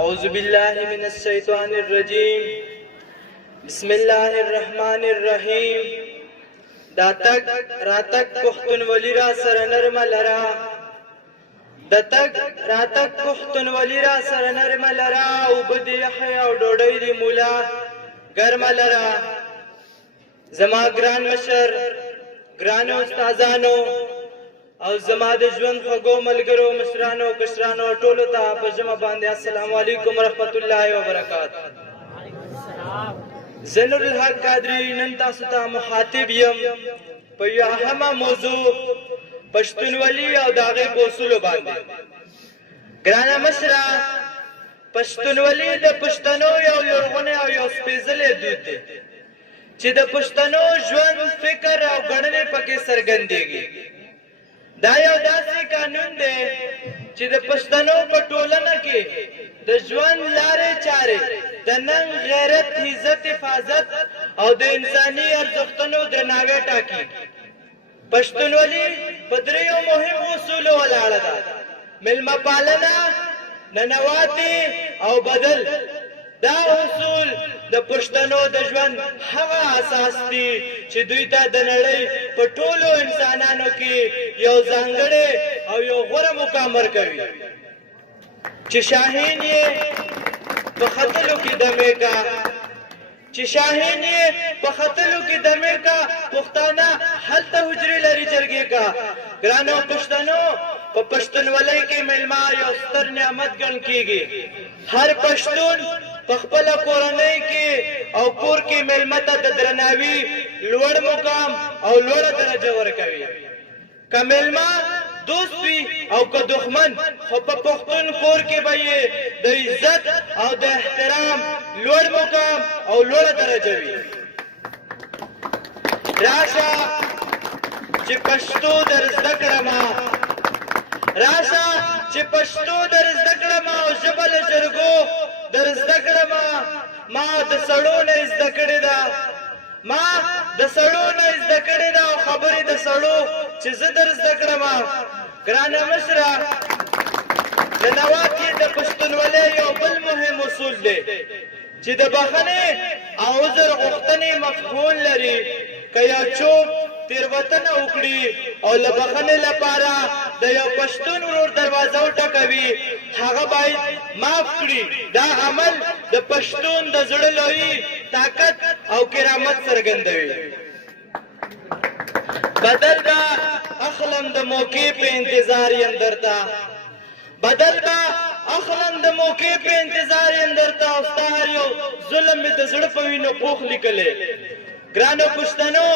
أعوذ بالله من الشيطان الرجيم بسم الله الرحمن الرحيم داتک راتک پختونولی را سر نرم لرا داتک راتک پختونولی را سر نرم لرا او بد یحیی او ډوډۍ دی مولا ګرم لرا زما ګران مشر ګران استادانو او زما د ژوند خوږو ملګرو مشرانو کشرانو ټولو ته په جمع باندې السلام علیکم ورحمت الله وبرکاته. زه نور الحق قادری نن تاسو ته مخاطب یم په یوه اهمه موضوع پښتونولي او د هغې په اصولو باندې. ګرانه مشره، پښتونولي د پښتنو یو لرغونی او یو سپېڅلی دود دی چې د پښتنو ژوند فکر او ګڼنې پکې څرګندېږي. دا یو داسې قانون دی چې د پښتنو په ټولنه کې د ژوند لارې چارې د ننګ غیرت عزت حفاظت او د انساني ارزښتونو درناوی ټاکي. پښتونولي په دریو مهمو اصولو ولاړه ده: میلمه پالنه، ننواتې او بدل. دا اصول د پښتنو د ژوند هغه اساس دی چې دوی ته د نړۍ په ټولو انسانانو کې یو ځانګړی او یو غوره مقام ورکوي. چې شاهین یې په ختلو کې دمې کا، چې شاهین یې په ختلو کې دمې کا، پښتانه هلته حجرې لري جرګې کا. ګرانو پښتنو، په پښتونولۍ کې میلمه یو ستر نعمت ګڼل کېږي. هر پښتون په خپله کورنۍ کې او کور کې میلمه ته د درناوي لوړ مقام او لوړه درجه ورکوي. که میلمه دوست وي او که دښمن، خو په پښتون کور کې به یې د عزت او د احترام لوړ مقام او لوړه درجه وي. راشه چې پښتو در زده کړمه، راشه چې پښتو در زده کړمه او ژبه له جرګو در زده کړمه. ما د سړو نه زده کړې ده، ما د سړو نه زده کړې ده او خبرې د سړو چې زه در زده کړمه. ګرانه مشره، ننوات یې د پښتونولۍ یو بل مهم اصول دی چې د بښنې او عذر غوښتنې مفهوم لري. که یو څوک تېروتنه وکړي او له بښنې لپاره د یو پښتون ورور دروازه وټکوي، هغه باید معاف کړي. دا عمل د پښتون د زړه لویي طاقت او کرامت څرګندوي. بدل به اخلم د موقع په انتظار یم درته، بدل به اخلم د موقع په انتظار یم درته، او ستا هر یو ظلم مې د زړه په وینو پوخ لیکلی. ګرانو پښتنو،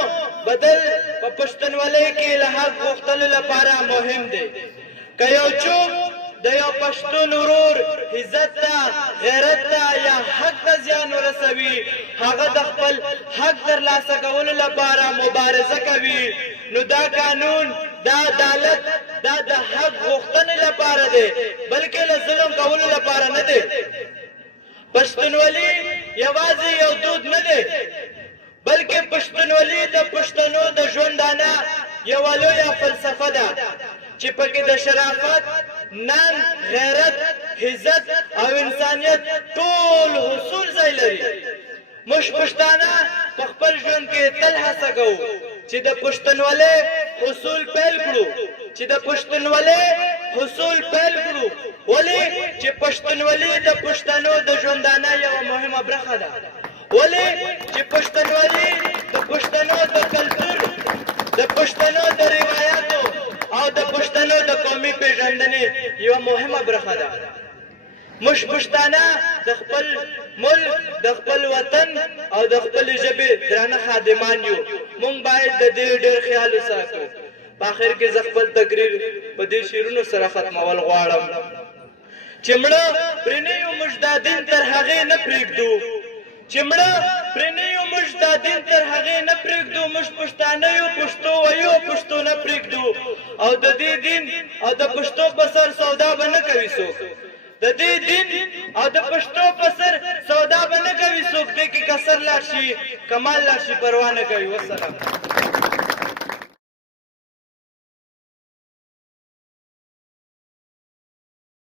بدل په پښتونولۍ کې له حق غوښتلو لپاره مهم دی. که یو څوک د یو پښتون ورور عزت ته، غیرت ته یا حق ته زیان ورسوي، هغه د خپل حق ترلاسه کولو لپاره مبارزه کوي. نو دا قانون، دا عدالت، دا د حق غوښتنې لپاره دی، بلکې له ظلم کولو لپاره نه دی. پښتونولي یوازې یو دود نه دی، بلکې پښتونولي د پښتنو د ژوندانه یوه لویه فلسفه ده چې پکې د شرافت، ننګ، غیرت، عزت او انسانیت ټول حصول ځای لري. موږ پښتانه په خپل ژوند کې تل هڅه کوو چې د پښتونولۍ حصول پیل کړو، چې د پښتونولۍ حصول پیل کړو. ولې چې پښتونولي د پښتنو د ژوندانه یوه مهمه برخه ده، ولې چې پښتونولي د پښتنو د کلتور، د پښتنو د روایاتو او د پښتنو د قومي پیژندنې یوه مهمه برخه ده. موږ پښتانه د خپل ملک، د خپل وطن او د خپلې ژبې درانه خادمان یو. موږ باید د دې ډېر خیال وساتو. په آخر کې زه خپل تقریر په دې شعرونو سره ختمول غواړم چې مړه پرې نه یو موږ دا دین تر هغې نه پرېږدو، چې مړه پرې نه یو موږ دا دین تر هغې نه پرېږدو. موږ پښتانه یو، پښتو ویو، پښتو نه پرېږدو. او د دې دین او د پښتو په سر سودا به نه کوي څوک، د دې دین او د پښتو په سر سودا به نه کوي څوک. دې کې کسر لاړ شي، کمال لاړ شي، پروا نه کوي. والسلام.